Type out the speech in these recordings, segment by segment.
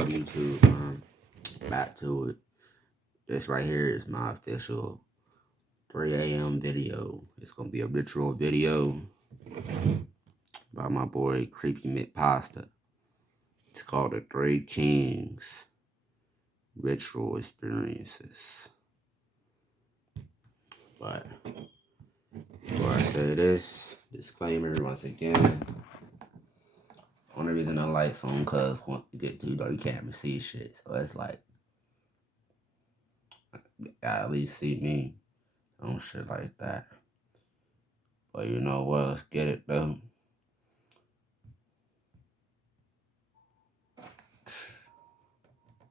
up, YouTube? Back to it. This right here is my official 3 a.m. video. It's gonna be a ritual video by my boy creepypasta. It's called the Three Kings Ritual Experiences. But before I say this, disclaimer once again. Only reason the lights on cause once you get too dark you can't even see shit. So it's like you gotta at least see me on shit like that. But you know what, let's get it though.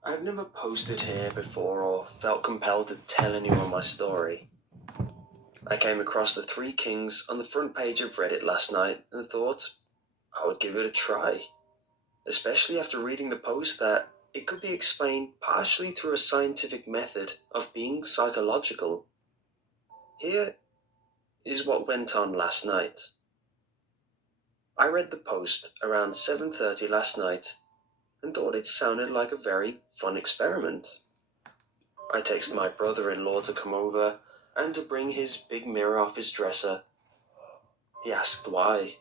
I've never posted here before or felt compelled to tell anyone my story. I came across the Three Kings on the front page of Reddit last night and thought I would give it a try, especially after reading the post that it could be explained partially through a scientific method of being psychological. Here is what went on last night. I read the post around 7:30 last night and thought it sounded like a very fun experiment. I texted my brother-in-law to come over and to bring his big mirror off his dresser. He asked why.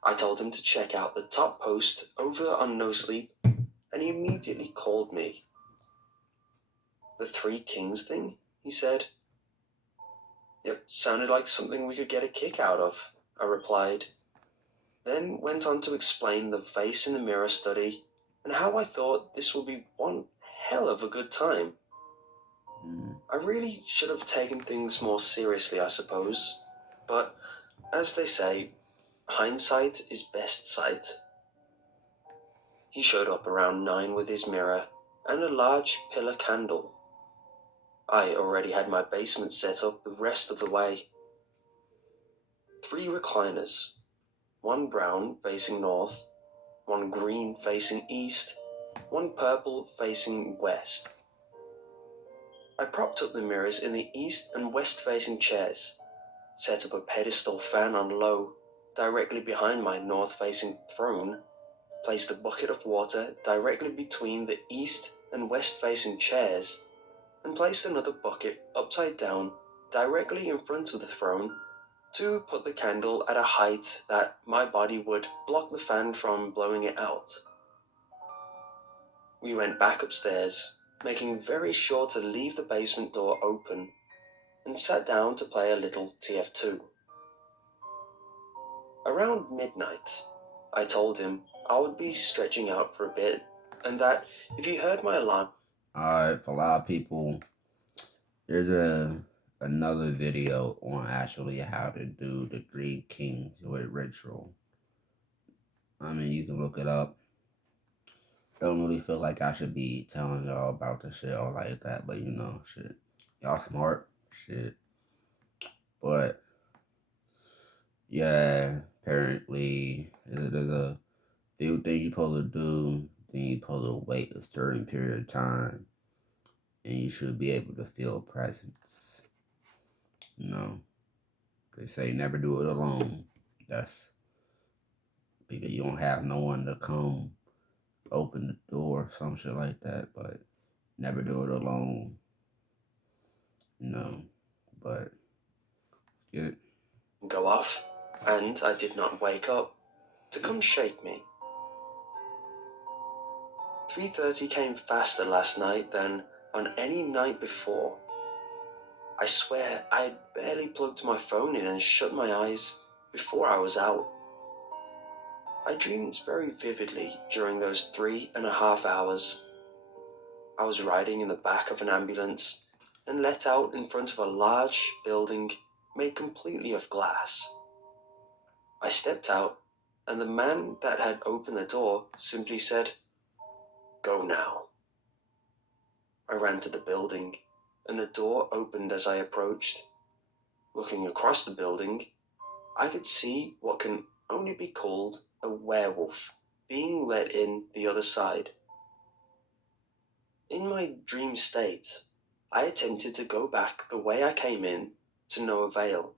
I told him to check out the top post over on No Sleep, and he immediately called me. The Three Kings thing, he said. Yep, sounded like something we could get a kick out of, I replied. Then went on to explain the face in the mirror study and how I thought this would be one hell of a good time. I really should have taken things more seriously, I suppose. But, as they say, hindsight is best sight. He showed up around 9 with his mirror and a large pillar candle. I already had my basement set up the rest of the way. 3 recliners, one brown facing north, one green facing east, one purple facing west. I propped up the mirrors in the east and west facing chairs, set up a pedestal fan on low, directly behind my north facing throne, placed a bucket of water directly between the east and west facing chairs, and placed another bucket upside down directly in front of the throne to put the candle at a height that my body would block the fan from blowing it out. We went back upstairs, making very sure to leave the basement door open, and sat down to play a little TF2. Around midnight, I told him I would be stretching out for a bit, and that if he heard my alarm... Alright, for a lot of people, there's another video on actually how to do the Three Kings with ritual. I mean, you can look it up. Don't really feel like I should be telling y'all about the shit or like that, but you know, shit. Y'all smart, shit. But, yeah, apparently, there's a few things you're supposed to do. Then you're supposed to wait a certain period of time. And you should be able to feel presence. You know, they say never do it alone. That's because you don't have no one to come open the door, some shit like that. But never do it alone. You know, but get it? Go off, and I did not wake up to come shake me. 3:30 came faster last night than on any night before. I swear I had barely plugged my phone in and shut my eyes before I was out. I dreamed very vividly during those 3.5 hours. I was riding in the back of an ambulance and let out in front of a large building made completely of glass. I stepped out, and the man that had opened the door simply said, "Go now." I ran to the building, and the door opened as I approached. Looking across the building, I could see what can only be called a werewolf being let in the other side. In my dream state, I attempted to go back the way I came in to no avail,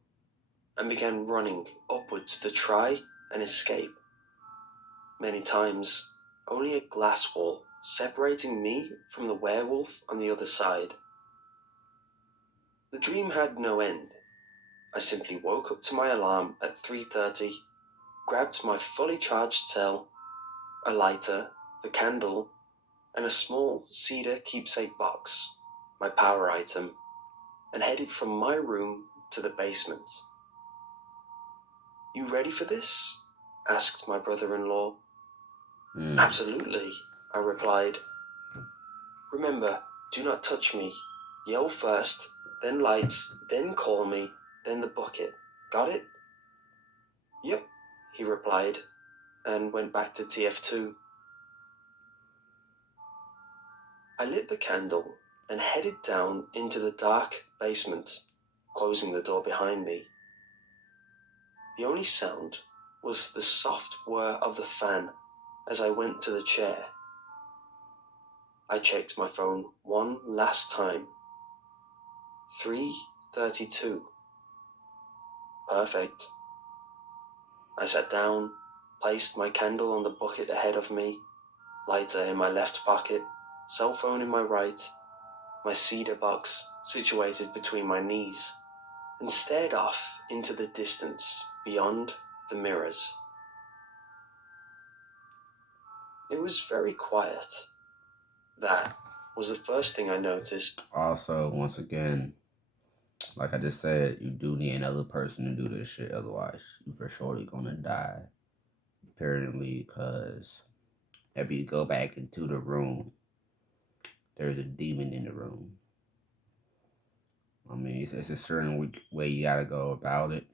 and began running upwards to try and escape. Many times, only a glass wall separating me from the werewolf on the other side. The dream had no end. I simply woke up to my alarm at 3:30, grabbed my fully charged cell, a lighter, the candle, and a small cedar keepsake box, my power item, and headed from my room to the basement. "You ready for this?" asked my brother-in-law. "Absolutely," I replied. "Remember, do not touch me. Yell first, then lights, then call me, then the bucket. Got it?" "Yep," he replied, and went back to TF2. I lit the candle and headed down into the dark basement, closing the door behind me. The only sound was the soft whir of the fan as I went to the chair. I checked my phone one last time. 3:32. Perfect. I sat down, placed my candle on the bucket ahead of me, lighter in my left pocket, cell phone in my right, my cedar box situated between my knees, and stared off into the distance beyond the mirrors. It was very quiet. That was the first thing I noticed. Also, once again, like I just said, you do need another person to do this shit. Otherwise, you for surely gonna die. Apparently, because if you go back into the room, there's a demon in the room. I mean, it's a certain way you gotta go about it,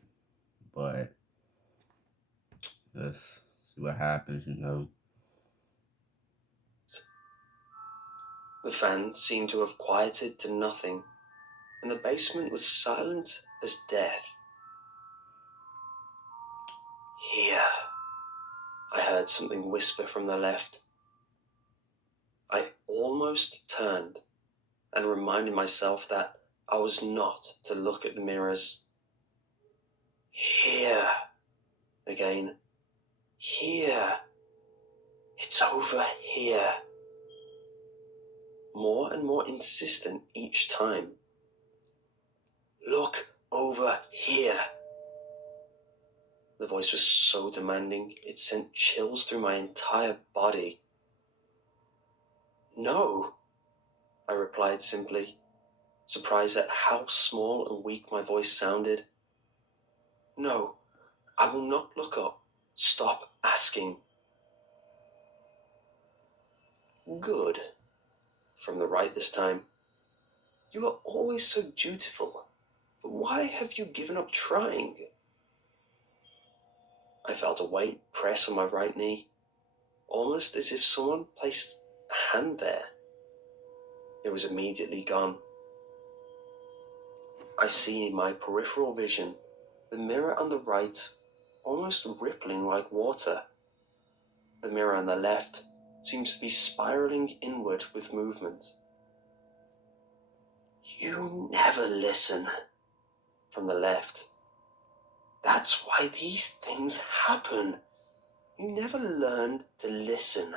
but let's see what happens. The fan seemed to have quieted to nothing, and the basement was silent as death. "Here," I heard something whisper from the left. I almost turned and reminded myself that I was not to look at the mirrors. "Here," again. "Here. It's over here." More and more insistent each time. "Look over here." The voice was so demanding, it sent chills through my entire body. "No," I replied simply, surprised at how small and weak my voice sounded. "No, I will not look up. Stop asking." "Good," from the right this time. "You are always so dutiful, but why have you given up trying?" I felt a weight press on my right knee, almost as if someone placed a hand there. It was immediately gone. I see in my peripheral vision the mirror on the right almost rippling like water. The mirror on the left seems to be spiraling inward with movement. "You never listen," from the left. "That's why these things happen. You never learned to listen.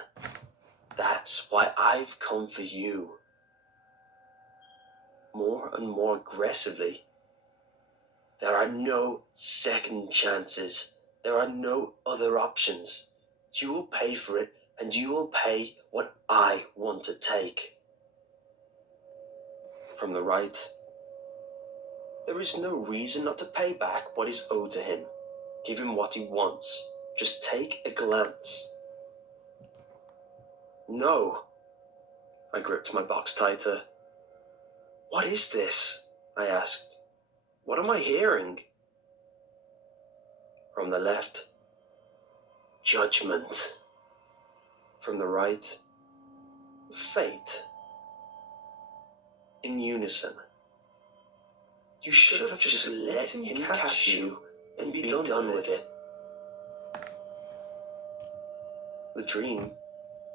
That's why I've come for you." More and more aggressively. "There are no second chances. There are no other options. You will pay for it, and you will pay what I want to take." From the right. "There is no reason not to pay back what is owed to him. Give him what he wants. Just take a glance." "No." I gripped my box tighter. "What is this?" I asked. "What am I hearing?" From the left. "Judgment." From the right. "Fate." In unison. "You should have just let him catch you and be done with it." The dream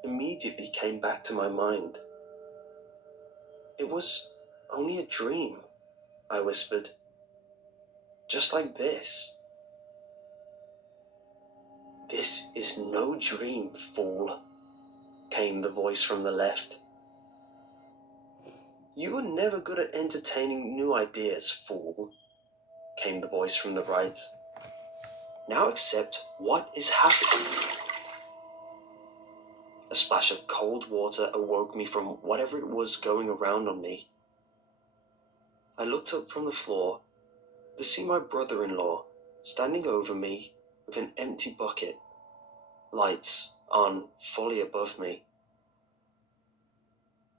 immediately came back to my mind. "It was only a dream," I whispered. "Just like this." "This is no dream, fool. came the voice from the left. You were never good at entertaining new ideas, fool, came the voice from the right. Now accept what is happening. A splash of cold water awoke me from whatever it was going around on me. I looked up from the floor to see my brother-in-law standing over me with an empty bucket, lights on fully above me.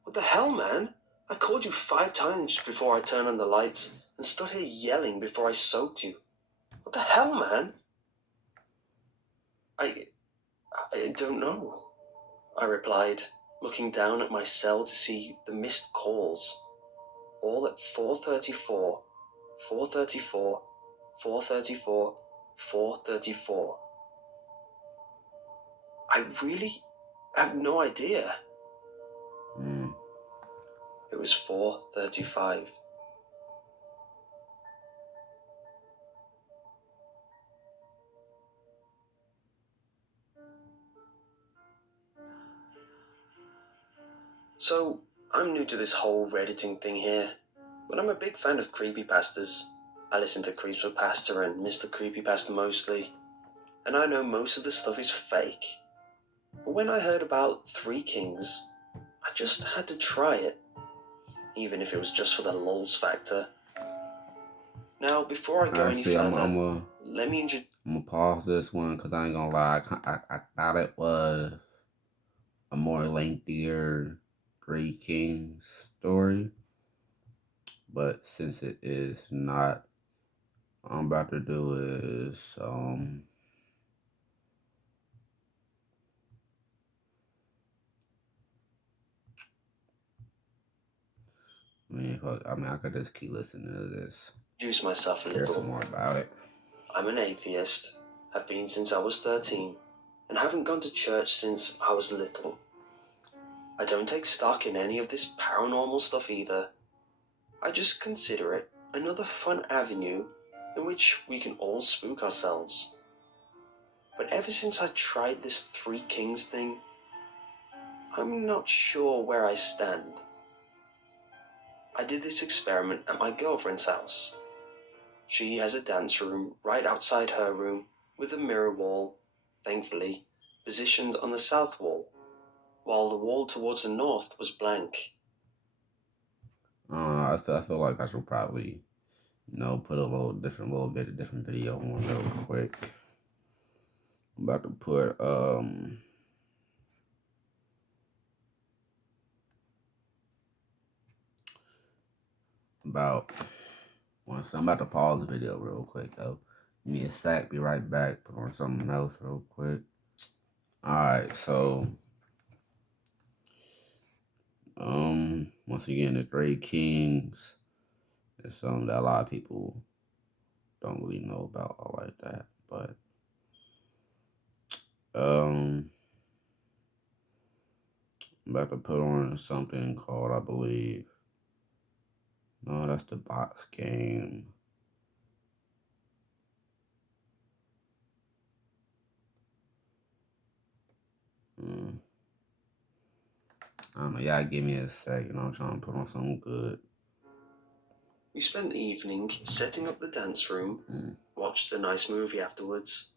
What the hell, man? I called you 5 times before I turned on the lights and stood here yelling before I soaked you. What the hell, man? I don't know, I replied, looking down at my cell to see the missed calls, all at 4:34, 4:34, 4:34, 4:34. I really have no idea. It was 4:35. So, I'm new to this whole Redditing thing here, but I'm a big fan of creepypastas. I listen to Creepypasta and Mr. Creepypasta mostly, and I know most of the stuff is fake. But when I heard about Three Kings, I just had to try it, even if it was just for the lulz factor. Now, before I go any further, let me introduce... I'm gonna pause this one because I ain't gonna lie. I thought it was a more lengthier Three Kings story, but since it is not, what I'm about to do is I could just keep listening to this. Introduce myself a little. Hear some more about it. I'm an atheist, have been since I was 13, and haven't gone to church since I was little. I don't take stock in any of this paranormal stuff either. I just consider it another fun avenue in which we can all spook ourselves. But ever since I tried this Three Kings thing, I'm not sure where I stand. I did this experiment at my girlfriend's house. She has a dance room right outside her room with a mirror wall, thankfully, positioned on the south wall, while the wall towards the north was blank. I feel like I should probably, put a little different video on real quick. I'm about to put about once I'm about to pause the video real quick though. Give me a sec, be right back, put on something else real quick. Alright, so once again, the Three Kings is something that a lot of people don't really know about all like that. But I'm about to put on something called, I believe. No, that's the box game. I don't know, y'all give me a second. I'm trying to put on something good. We spent the evening setting up the dance room, watched a nice movie afterwards,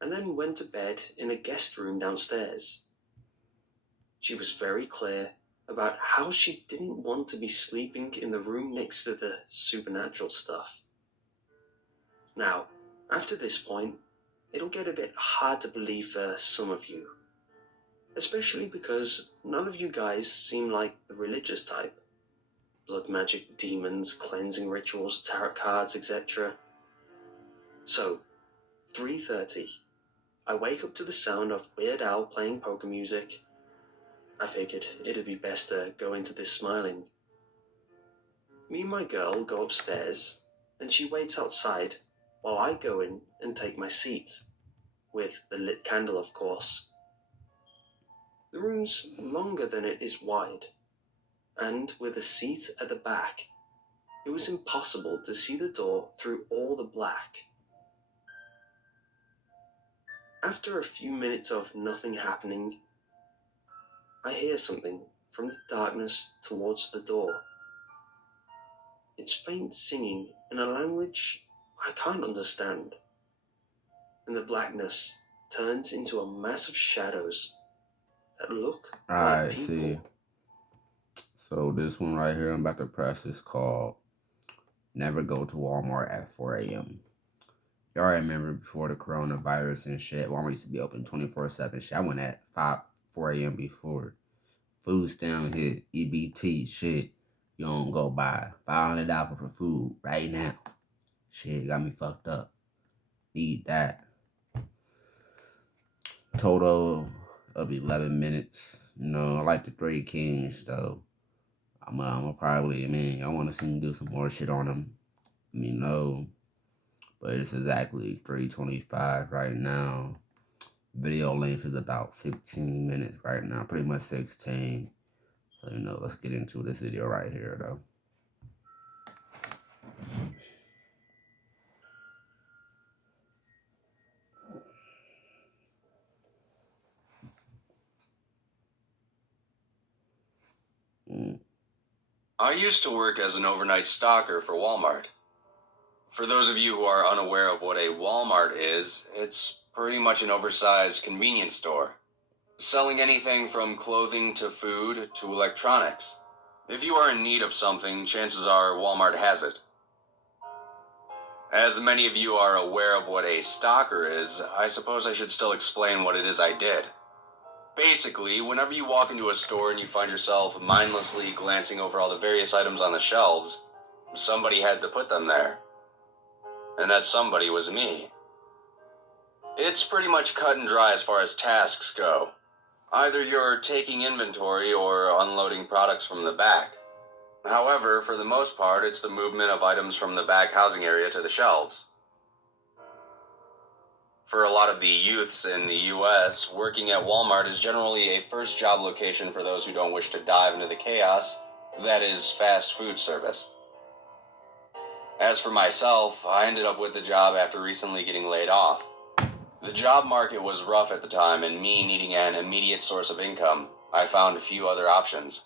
and then went to bed in a guest room downstairs. She was very clear about how she didn't want to be sleeping in the room next to the supernatural stuff. Now, after this point, it'll get a bit hard to believe for some of you, especially because none of you guys seem like the religious type. Blood magic, demons, cleansing rituals, tarot cards, etc. So, 3:30, I wake up to the sound of Weird Al playing polka music. I figured it'd be best to go into this smiling. Me and my girl go upstairs, and she waits outside while I go in and take my seat, with the lit candle, of course. The room's longer than it is wide, and with a seat at the back, it was impossible to see the door through all the black. After a few minutes of nothing happening, I hear something from the darkness towards the door. It's faint singing in a language I can't understand, and the blackness turns into a mass of shadows that look like Alright, see. people. So this one right here I'm about to press is called Never Go to Walmart at 4 a.m. Y'all remember before the coronavirus and shit, Walmart used to be open 24/7. Shit, I went at 4 a.m. before. Food stamp hit, EBT, shit. You don't go buy $500 for food right now. Shit, got me fucked up. Need that. Total of 11 minutes. You know, I like the Three Kings, though. I'm probably, I want to see me do some more shit on them. No. But it's exactly 3:25 right now. Video length is about 15 minutes right now, pretty much 16. So, let's get into this video right here, though. I used to work as an overnight stalker for Walmart. For those of you who are unaware of what a Walmart is, it's pretty much an oversized convenience store, selling anything from clothing to food to electronics. If you are in need of something, chances are Walmart has it. As many of you are aware of what a stalker is, I suppose I should still explain what it is I did. Basically, whenever you walk into a store and you find yourself mindlessly glancing over all the various items on the shelves, somebody had to put them there. And that somebody was me. It's pretty much cut and dry as far as tasks go. Either you're taking inventory or unloading products from the back. However, for the most part, it's the movement of items from the back housing area to the shelves. For a lot of the youths in the US, working at Walmart is generally a first job location for those who don't wish to dive into the chaos that is fast food service. As for myself, I ended up with the job after recently getting laid off. The job market was rough at the time, and me needing an immediate source of income, I found few other options.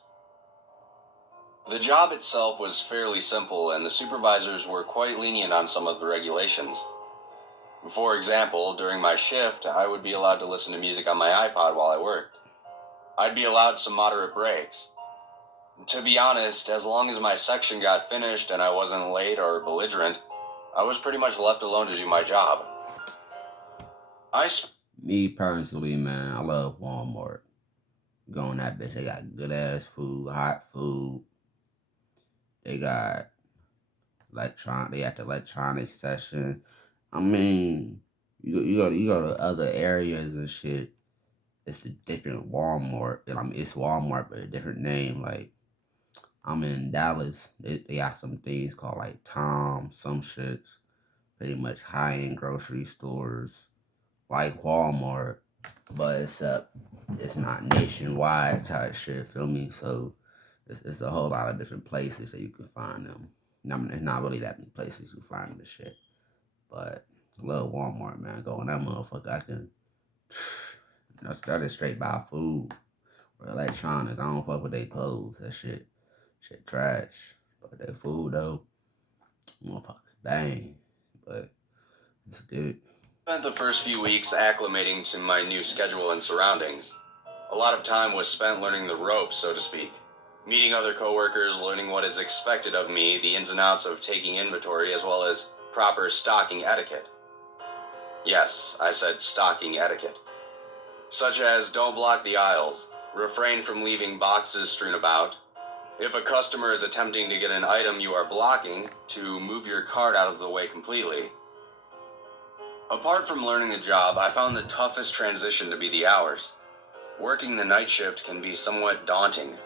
The job itself was fairly simple, and the supervisors were quite lenient on some of the regulations. For example, during my shift, I would be allowed to listen to music on my iPod while I worked. I'd be allowed some moderate breaks. To be honest, as long as my section got finished and I wasn't late or belligerent, I was pretty much left alone to do my job. Me personally, man, I love Walmart. Go in that bitch, they got good ass food, hot food. They got they got the electronics section. You go to other areas and shit. It's a different Walmart. It's Walmart, but a different name. Like, I'm in Dallas. They got some things called like Tom, some shits. Pretty much high end grocery stores like Walmart, but it's not nationwide type shit. Feel me? So it's a whole lot of different places that you can find them. It's not really that many places you find the shit, but I love Walmart, man. Go in that motherfucker. I can. That is straight buy food or electronics. I don't fuck with their clothes. That shit trash. But their food though, motherfuckers bang. But it's good. Spent the first few weeks acclimating to my new schedule and surroundings. A lot of time was spent learning the ropes, so to speak. Meeting other coworkers, learning what is expected of me, the ins and outs of taking inventory, as well as proper stocking etiquette. Yes, I said stocking etiquette. Such as don't block the aisles, refrain from leaving boxes strewn about. If a customer is attempting to get an item you are blocking, to move your cart out of the way completely. Apart from learning the job, I found the toughest transition to be the hours. Working the night shift can be somewhat daunting.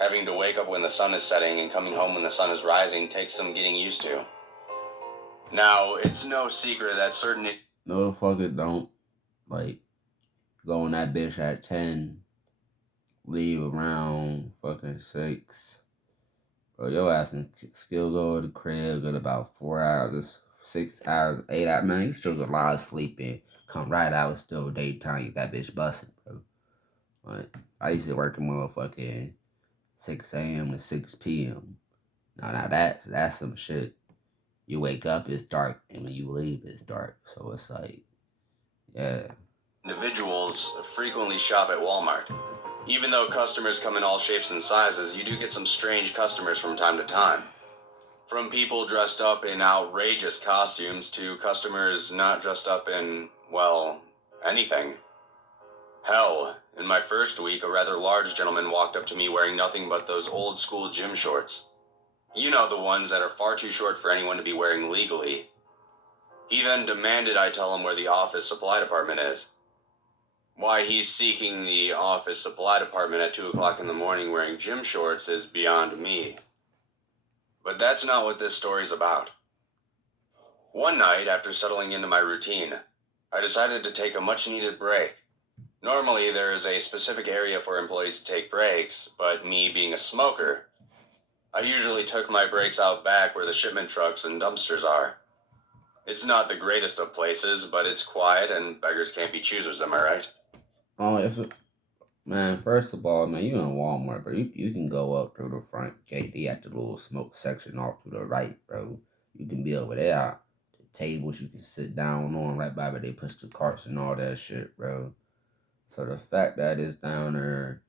Having to wake up when the sun is setting and coming home when the sun is rising takes some getting used to. Now, it's no secret that certain... No, the fuck it don't. Like, go on that bitch at 10, leave around fucking 6. Bro, your ass can still go to the crib, get about 4 hours, 6 hours, 8 hours. Man, you still get a lot of sleep in. Come right out, it's still daytime, you that bitch busting, bro. Like, I used to work a motherfucking 6 a.m. to 6 p.m. Now that's some shit. You wake up, it's dark, and when you leave, it's dark. So it's like, yeah. Individuals frequently shop at Walmart. Even though customers come in all shapes and sizes, you do get some strange customers from time to time. From people dressed up in outrageous costumes to customers not dressed up in, well, anything. Hell, in my first week, a rather large gentleman walked up to me wearing nothing but those old school gym shorts. You know, the ones that are far too short for anyone to be wearing legally. He then demanded I tell him where the office supply department is. Why he's seeking the office supply department at 2 o'clock in the morning wearing gym shorts is beyond me. But that's not what this story's about. One night, after settling into my routine, I decided to take a much needed break. Normally, there is a specific area for employees to take breaks, but me being a smoker, I usually took my breaks out back where the shipment trucks and dumpsters are. It's not the greatest of places, but it's quiet and beggars can't be choosers, am I right? Oh, man. First of all, man, you in Walmart, bro. You can go up through the front gate. They got the little smoke section off to the right, bro. You can be over there. The tables you can sit down on right by where they push the carts and all that shit, bro. So the fact that it's down there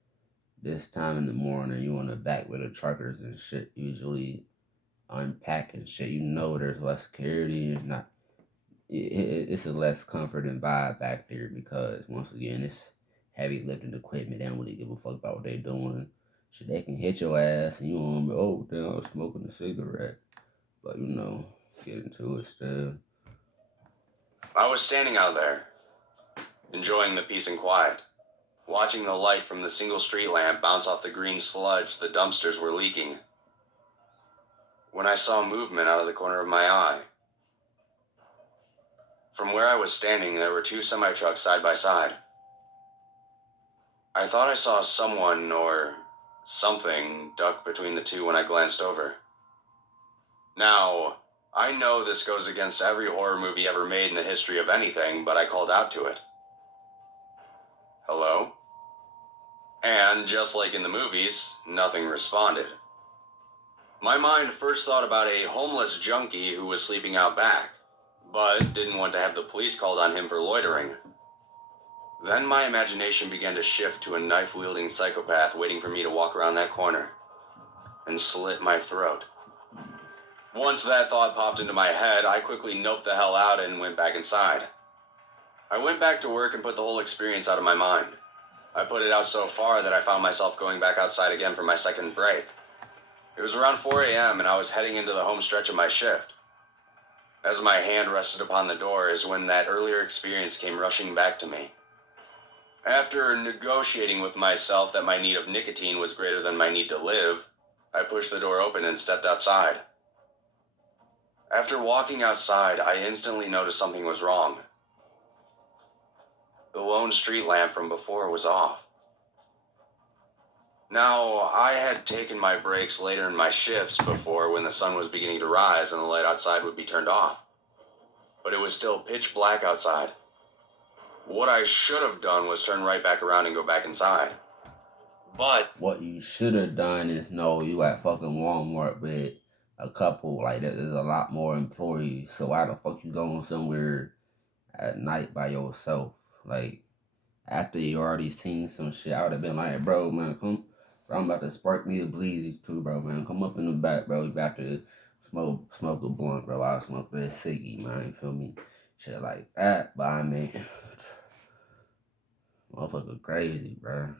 this time in the morning, you on the back with the truckers and shit, usually unpacking shit. You know there's less security. It's not. It's a less comforting vibe back there because once again, it's heavy lifting equipment. They don't really give a fuck about what they're doing. Shit, they can hit your ass and you won't be, oh damn, I was smoking a cigarette. But get into it still. I was standing out there, enjoying the peace and quiet, watching the light from the single street lamp bounce off the green sludge the dumpsters were leaking, when I saw movement out of the corner of my eye. From where I was standing, there were two semi-trucks side by side. I thought I saw someone or something duck between the two when I glanced over. Now, I know this goes against every horror movie ever made in the history of anything, but I called out to it. Hello? And just like in the movies, nothing responded. My mind first thought about a homeless junkie who was sleeping out back, but didn't want to have the police called on him for loitering. Then my imagination began to shift to a knife-wielding psychopath waiting for me to walk around that corner and slit my throat. Once that thought popped into my head, I quickly noped the hell out and went back inside. I went back to work and put the whole experience out of my mind. I put it out so far that I found myself going back outside again for my second break. It was around 4 a.m. and I was heading into the home stretch of my shift. As my hand rested upon the door is when that earlier experience came rushing back to me. After negotiating with myself that my need of nicotine was greater than my need to live, I pushed the door open and stepped outside. After walking outside, I instantly noticed something was wrong. The lone street lamp from before was off. Now, I had taken my breaks later in my shifts before when the sun was beginning to rise and the light outside would be turned off. But it was still pitch black outside. What I should have done was turn right back around and go back inside. But What you should have done is know you at fucking Walmart with a couple, like there's a lot more employees. So why the fuck you going somewhere at night by yourself? Like, after you already seen some shit, I would have been like, bro, man, come, bro, I'm about to spark me a bleezy too, bro, man. Come up in the back, bro. You about to smoke a blunt, bro. I'll smoke this ciggy, man. You feel me? Shit like that, but I mean, motherfucker crazy, bro.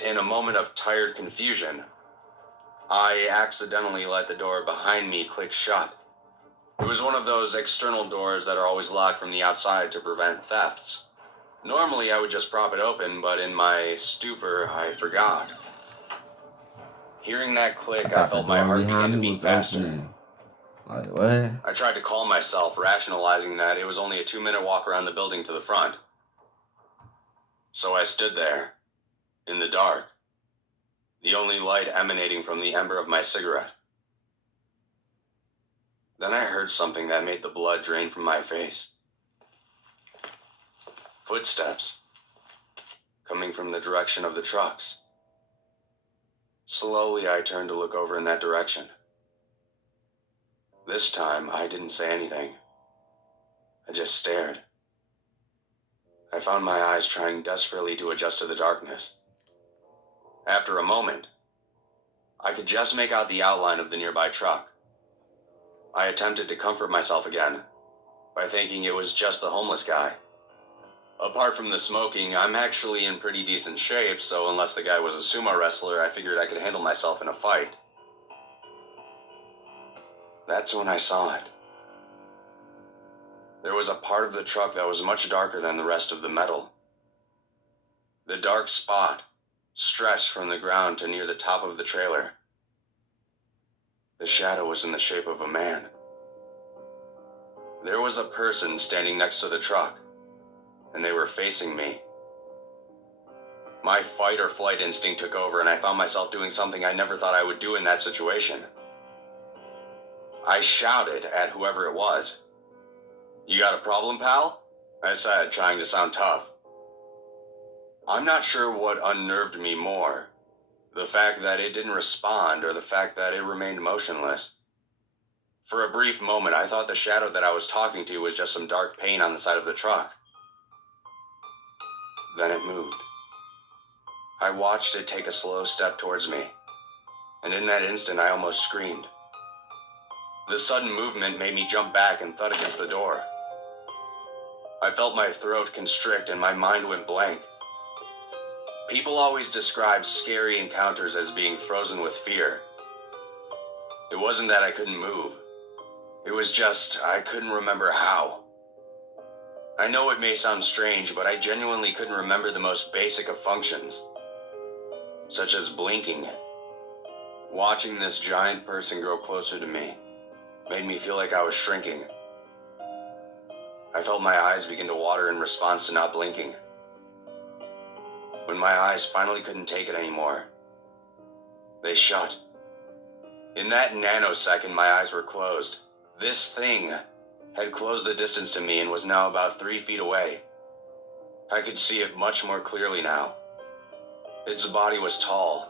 in a moment of tired confusion, I accidentally let the door behind me click shut. It was one of those external doors that are always locked from the outside to prevent thefts. Normally, I would just prop it open, but in my stupor, I forgot. Hearing that I click, I thought the felt my door heart begin behind to me beat was faster. opening. Like, what? I tried to calm myself, rationalizing that it was only a 2-minute walk around the building to the front. So I stood there, in the dark, the only light emanating from the ember of my cigarette. Then I heard something that made the blood drain from my face. Footsteps. coming from the direction of the trucks. Slowly, I turned to look over in that direction. This time, I didn't say anything. I just stared. I found my eyes trying desperately to adjust to the darkness. After a moment, I could just make out the outline of the nearby truck. I attempted to comfort myself again by thinking it was just the homeless guy. Apart from the smoking, I'm actually in pretty decent shape, so unless the guy was a sumo wrestler, I figured I could handle myself in a fight. That's when I saw it. There was a part of the truck that was much darker than the rest of the metal. The dark spot stretched from the ground to near the top of the trailer. The shadow was in the shape of a man. There was a person standing next to the truck, and they were facing me. My fight or flight instinct took over, and I found myself doing something I never thought I would do in that situation. I shouted at whoever it was. "You got a problem, pal?" I said, trying to sound tough. I'm not sure what unnerved me more, the fact that it didn't respond or the fact that it remained motionless. For a brief moment, I thought the shadow that I was talking to was just some dark paint on the side of the truck. Then it moved. I watched it take a slow step towards me, and in that instant I almost screamed. The sudden movement made me jump back and thud against the door. I felt my throat constrict and my mind went blank. People always describe scary encounters as being frozen with fear. It wasn't that I couldn't move. It was just I couldn't remember how. I know it may sound strange, but I genuinely couldn't remember the most basic of functions, such as blinking. Watching this giant person grow closer to me made me feel like I was shrinking. I felt my eyes begin to water in response to not blinking. When my eyes finally couldn't take it anymore, they shut. In that nanosecond, my eyes were closed. This thing had closed the distance to me and was now about 3 feet away. I could see it much more clearly now. Its body was tall,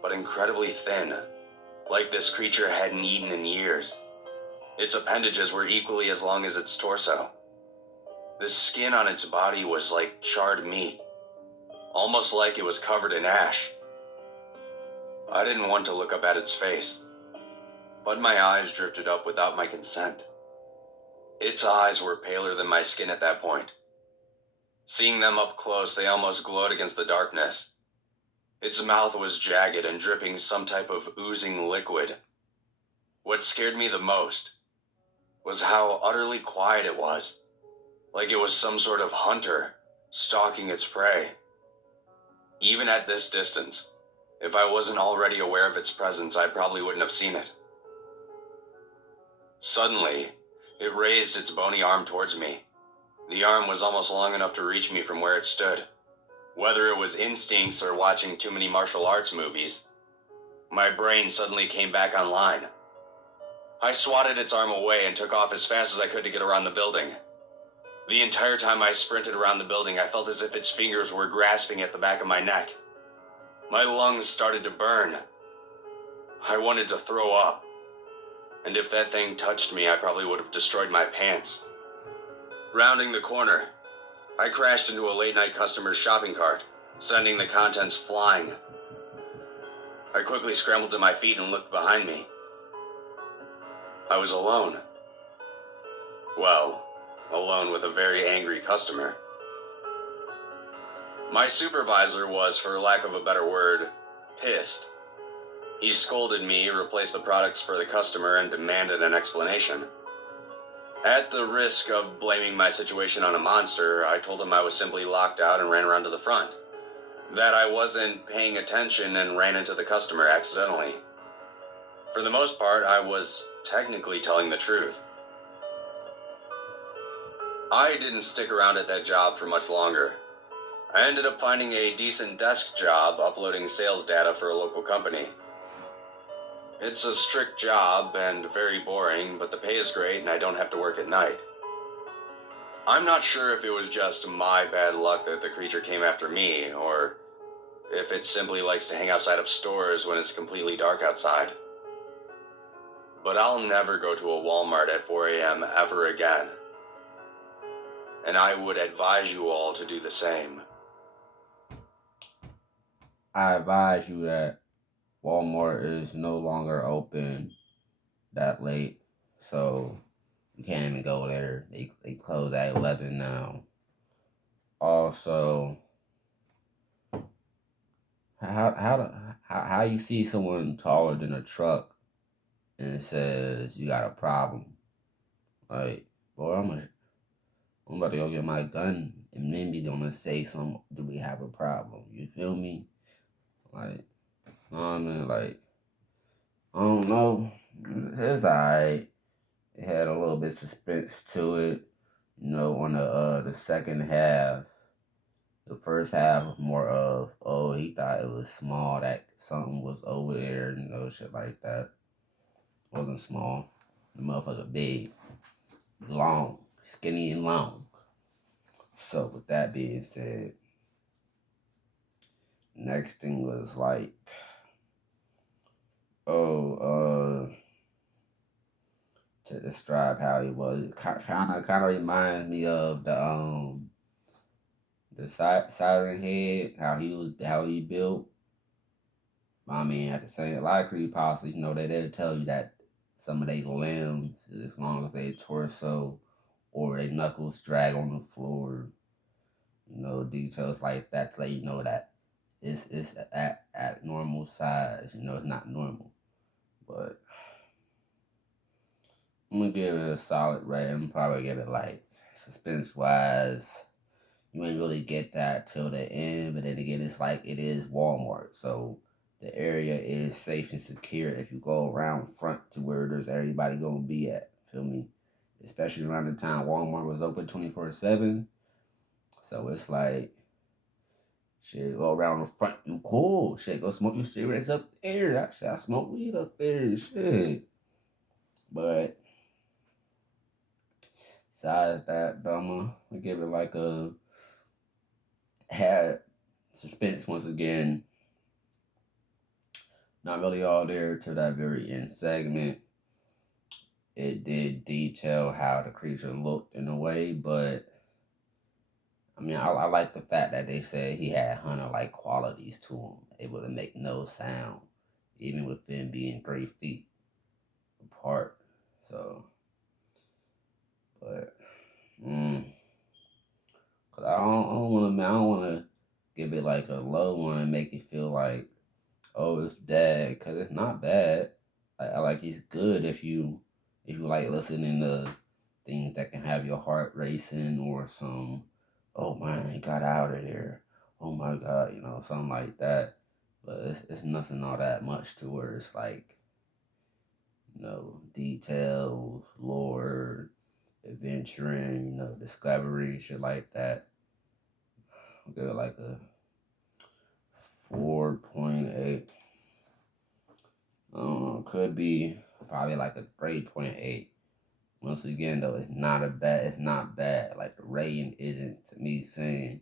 but incredibly thin, like this creature hadn't eaten in years. Its appendages were equally as long as its torso. The skin on its body was like charred meat, almost like it was covered in ash. I didn't want to look up at its face, but my eyes drifted up without my consent. Its eyes were paler than my skin at that point. Seeing them up close, they almost glowed against the darkness. Its mouth was jagged and dripping some type of oozing liquid. What scared me the most was how utterly quiet it was, like it was some sort of hunter stalking its prey. Even at this distance, if I wasn't already aware of its presence, I probably wouldn't have seen it. Suddenly, it raised its bony arm towards me. The arm was almost long enough to reach me from where it stood. Whether it was instincts or watching too many martial arts movies, my brain suddenly came back online. I swatted its arm away and took off as fast as I could to get around the building. The entire time I sprinted around the building, I felt as if its fingers were grasping at the back of my neck. My lungs started to burn. I wanted to throw up. And if that thing touched me, I probably would have destroyed my pants. Rounding the corner, I crashed into a late-night customer's shopping cart, sending the contents flying. I quickly scrambled to my feet and looked behind me. I was alone. Well, alone with a very angry customer. My supervisor was, for lack of a better word, pissed. He scolded me, replaced the products for the customer, and demanded an explanation. At the risk of blaming my situation on a monster, I told him I was simply locked out and ran around to the front. That I wasn't paying attention and ran into the customer accidentally. For the most part, I was technically telling the truth. I didn't stick around at that job for much longer. I ended up finding a decent desk job uploading sales data for a local company. It's a strict job and very boring, but the pay is great and I don't have to work at night. I'm not sure if it was just my bad luck that the creature came after me, or if it simply likes to hang outside of stores when it's completely dark outside. But I'll never go to a Walmart at 4 a.m. ever again. And I would advise you all to do the same. I advise you that Walmart is no longer open that late, so you can't even go there. They close at 11 now. Also, how you see someone taller than a truck and it says you got a problem? Like, boy, I'm about to go get my gun and then be gonna say some. Do we have a problem? You feel me? Like, I mean, like, I don't know. It's alright. It had a little bit of suspense to it. You know, on the second half, the first half was more of, oh, he thought it was small, that something was over there, you know, shit like that. It wasn't small. The motherfucker big, long, skinny and long. So with that being said, next thing was like, oh, to describe how he was, it kind of reminds me of the Siren Head, how he built. I mean, at the same, a lot of creepypastas, you know, they'll tell you that some of their limbs, as long as their torso or their knuckles drag on the floor, you know, details like that, to let you know that it's at normal size. You know, it's not normal. But I'm gonna give it a solid rating. I'm probably give it like suspense wise. You ain't really get that till the end, but then again, it's like it is Walmart, so the area is safe and secure if you go around front to where there's everybody gonna be at. Feel me? Especially around the time Walmart was open 24/7, so it's like shit. Go around the front, you cool. Shit, go smoke your cigarettes up there. I smoke weed up there. Shit, but besides that, Dama, I give it like a had suspense once again. Not really all there to that very end segment. It did detail how the creature looked in a way, but I mean, I like the fact that they said he had hunter-like qualities to him, able to make no sound, even within being 3 feet apart. So, but, cause I don't want to give it like a low one and make it feel like, oh, it's bad, cause it's not bad. I like it's good if you like listening to things that can have your heart racing or some, oh man, he got out of there. Oh my god, you know, something like that. But it's nothing all that much to where it's like, you know, details, lore, adventuring, you know, discovery, shit like that. I'll give it like a 4.8. I don't know, could be probably like a 3.8. Once again, though, it's not bad. Like the rating isn't me saying,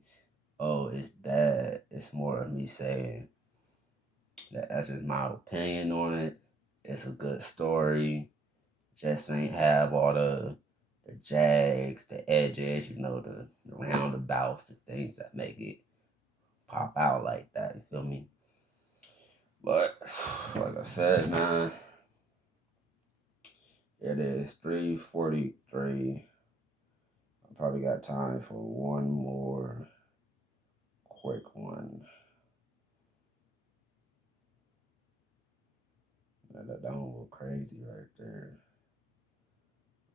oh, it's bad. It's more of me saying that's just my opinion on it. It's a good story. Just ain't have all the jags, the edges, you know, the roundabouts, the things that make it pop out like that. You feel me? But like I said, man, it is 3:43. I probably got time for one more quick one. That don't look crazy right there.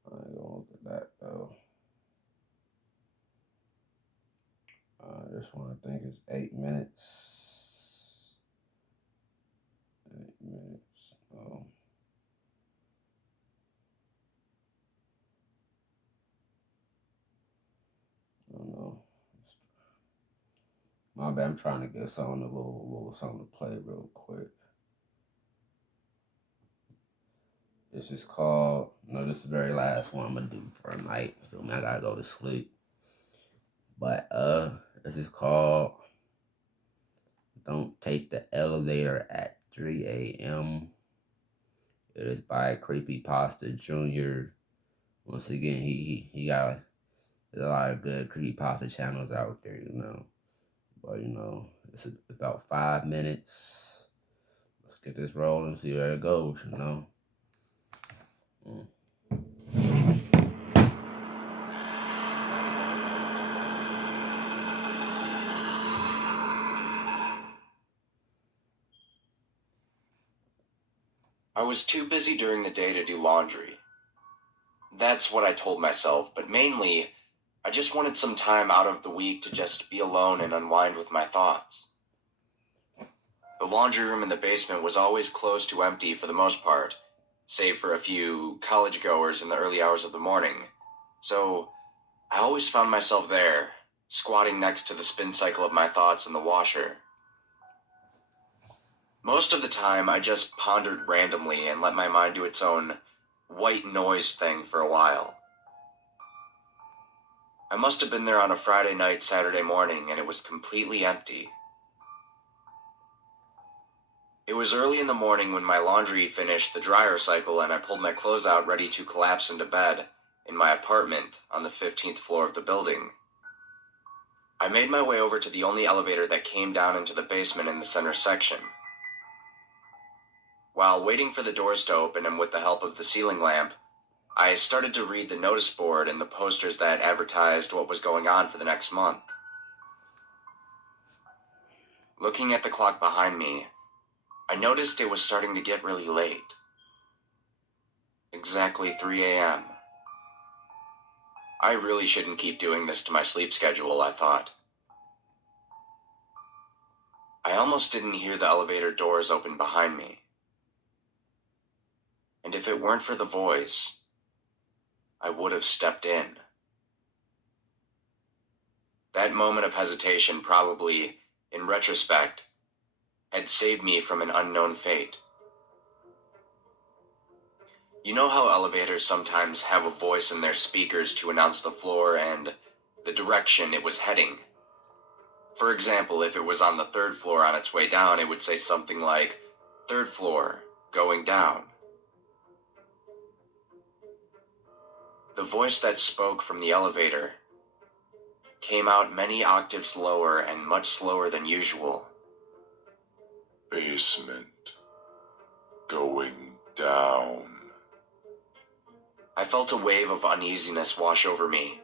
I ain't gonna look at that though. This one I think is 8 minutes. 8 minutes. Oh. I don't know. My bad. I'm trying to get something a little something to play real quick. This is called. No, this is the very last one I'm gonna do for a night. Feel me? I gotta go to sleep. But this is called "Don't Take the Elevator at 3 a.m." It is by Creepypasta Junior. Once again, he got there's a lot of good creepypasta channels out there, you know. But you know, it's about 5 minutes. Let's get this rolling and see where it goes, you know. Mm. I was too busy during the day to do laundry. That's what I told myself, but mainly, I just wanted some time out of the week to just be alone and unwind with my thoughts. The laundry room in the basement was always close to empty for the most part, save for a few college goers in the early hours of the morning. So I always found myself there, squatting next to the spin cycle of my thoughts in the washer. Most of the time, I just pondered randomly and let my mind do its own white noise thing for a while. I must have been there on a Friday night, Saturday morning, and it was completely empty. It was early in the morning when my laundry finished the dryer cycle and I pulled my clothes out ready to collapse into bed in my apartment on the 15th floor of the building. I made my way over to the only elevator that came down into the basement in the center section. While waiting for the doors to open and with the help of the ceiling lamp, I started to read the notice board and the posters that advertised what was going on for the next month. Looking at the clock behind me, I noticed it was starting to get really late. Exactly 3 a.m. I really shouldn't keep doing this to my sleep schedule, I thought. I almost didn't hear the elevator doors open behind me. And if it weren't for the voice, I would have stepped in. That moment of hesitation probably, in retrospect, had saved me from an unknown fate. You know how elevators sometimes have a voice in their speakers to announce the floor and the direction it was heading? For example, if it was on the third floor on its way down, it would say something like, "Third floor, going down." The voice that spoke from the elevator came out many octaves lower and much slower than usual. "Basement, going down." I felt a wave of uneasiness wash over me.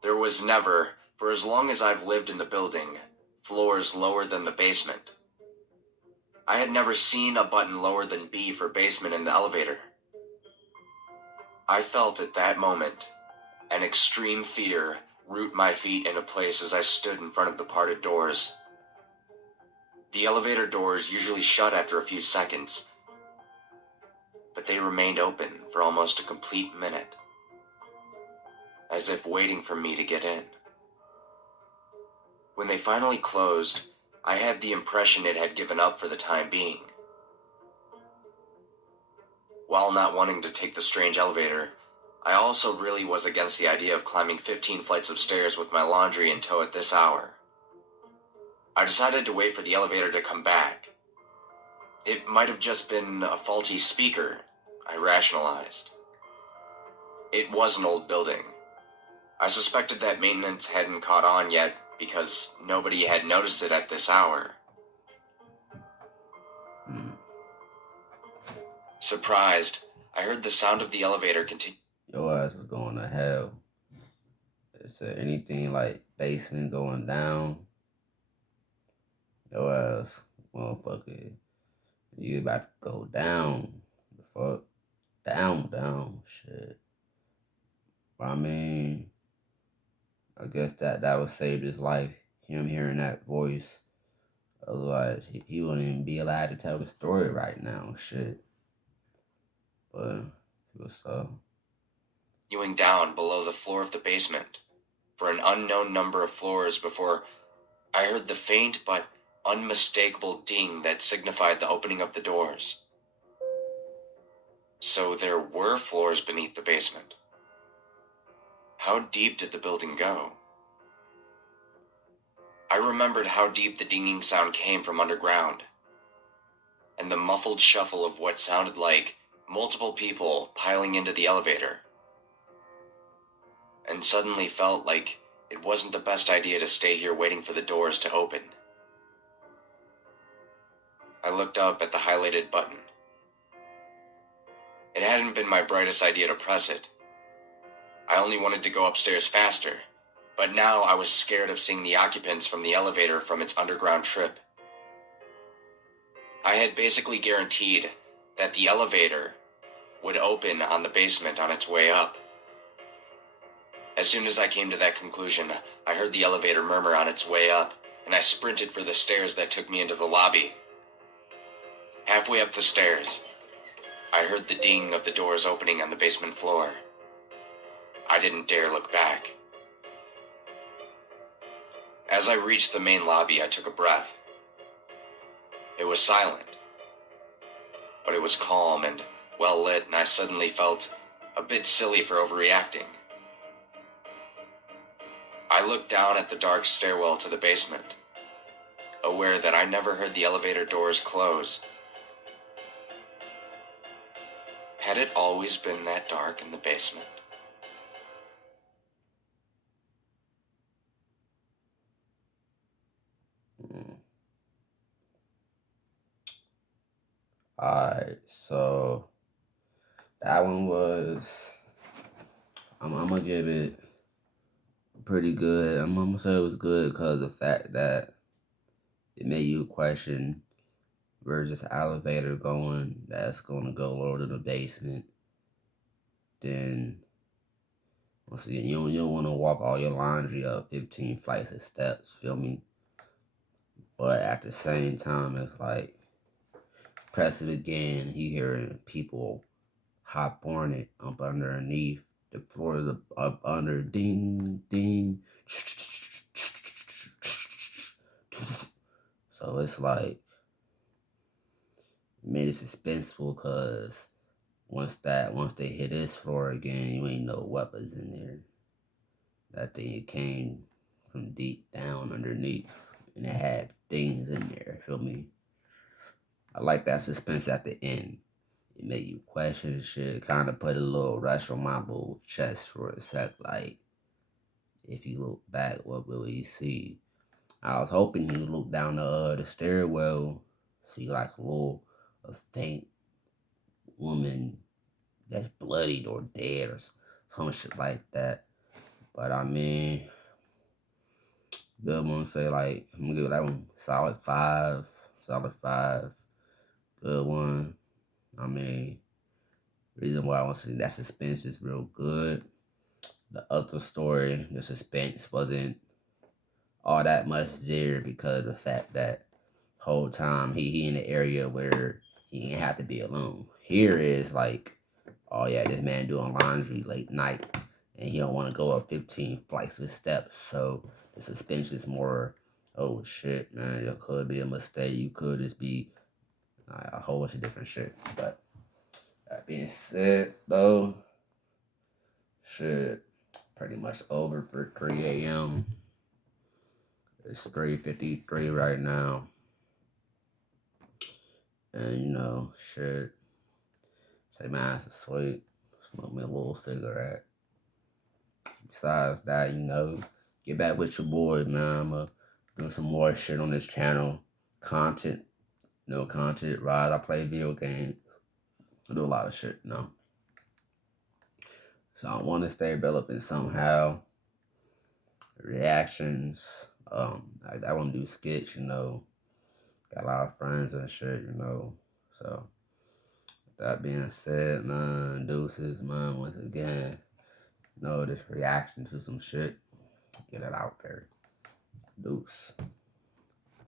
There was never, for as long as I've lived in the building, floors lower than the basement. I had never seen a button lower than B for basement in the elevator. I felt at that moment an extreme fear root my feet into place as I stood in front of the parted doors. The elevator doors usually shut after a few seconds, but they remained open for almost a complete minute, as if waiting for me to get in. When they finally closed, I had the impression it had given up for the time being. While not wanting to take the strange elevator, I also really was against the idea of climbing 15 flights of stairs with my laundry in tow at this hour. I decided to wait for the elevator to come back. It might have just been a faulty speaker, I rationalized. It was an old building. I suspected that maintenance hadn't caught on yet because nobody had noticed it at this hour. Mm. Surprised, I heard the sound of the elevator continue. Your ass was going to hell. Is there anything like basement going down? Your ass, motherfucker, you about to go down. The fuck? Down, shit. But I mean, I guess that would save his life, him hearing that voice. Otherwise, he wouldn't even be allowed to tell the story right now, shit. But, what's up? Continuing down below the floor of the basement for an unknown number of floors before I heard the faint but unmistakable ding that signified the opening of the doors. So there were floors beneath the basement. How deep did the building go? I remembered how deep the dinging sound came from underground, and the muffled shuffle of what sounded like multiple people piling into the elevator, and suddenly felt like it wasn't the best idea to stay here waiting for the doors to open. I looked up at the highlighted button. It hadn't been my brightest idea to press it. I only wanted to go upstairs faster, but now I was scared of seeing the occupants from the elevator from its underground trip. I had basically guaranteed that the elevator would open on the basement on its way up. As soon as I came to that conclusion, I heard the elevator murmur on its way up, and I sprinted for the stairs that took me into the lobby. Halfway up the stairs, I heard the ding of the doors opening on the basement floor. I didn't dare look back. As I reached the main lobby, I took a breath. It was silent, but it was calm and well lit, and I suddenly felt a bit silly for overreacting. I looked down at the dark stairwell to the basement, aware that I never heard the elevator doors close. Had it always been that dark in the basement? Alright, so that one was. I'm gonna give it pretty good. I'm gonna say it was good because of the fact that it made you question where's this elevator going that's gonna go lower to the basement. Then once again, you don't want to walk all your laundry up 15 flights of steps. Feel me? But at the same time, it's like press it again. You hearing people hop on it up underneath. The floor is up under ding ding. So it's like it made it suspenseful because once they hit this floor again, you ain't no weapons in there. That thing it came from deep down underneath, and it had things in there. Feel me? I like that suspense at the end. It made you question shit. Kind of put a little rush on my little chest for a sec. Like, if you look back, what will you see? I was hoping you look down the stairwell, see like a faint woman that's bloodied or dead or some shit like that. But I mean, good one. Say like I'm gonna give that one solid five. Solid five. Good one. I mean, reason why I want to say that suspense is real good. The other story, the suspense wasn't all that much there because of the fact that whole time he in the area where he ain't have to be alone. Here is like, oh yeah, this man doing laundry late night and he don't want to go up 15 flights of steps. So the suspense is more, oh shit, man, it could be a mistake. You could just be a whole bunch of different shit. But that being said, though, shit, pretty much over for 3 a.m. It's 3:53 right now. And, shit, take my ass to sleep, smoke me a little cigarette. Besides that, get back with your boy, man. I'm going to do some more shit on this channel. Content, content, rise. I play video games. I do a lot of shit, So I want to stay relevant somehow. Reactions. I want to do skits, Got a lot of friends and shit, So, with that being said, man, deuces, man, once again, this reaction to some shit. Get it out there. Deuce.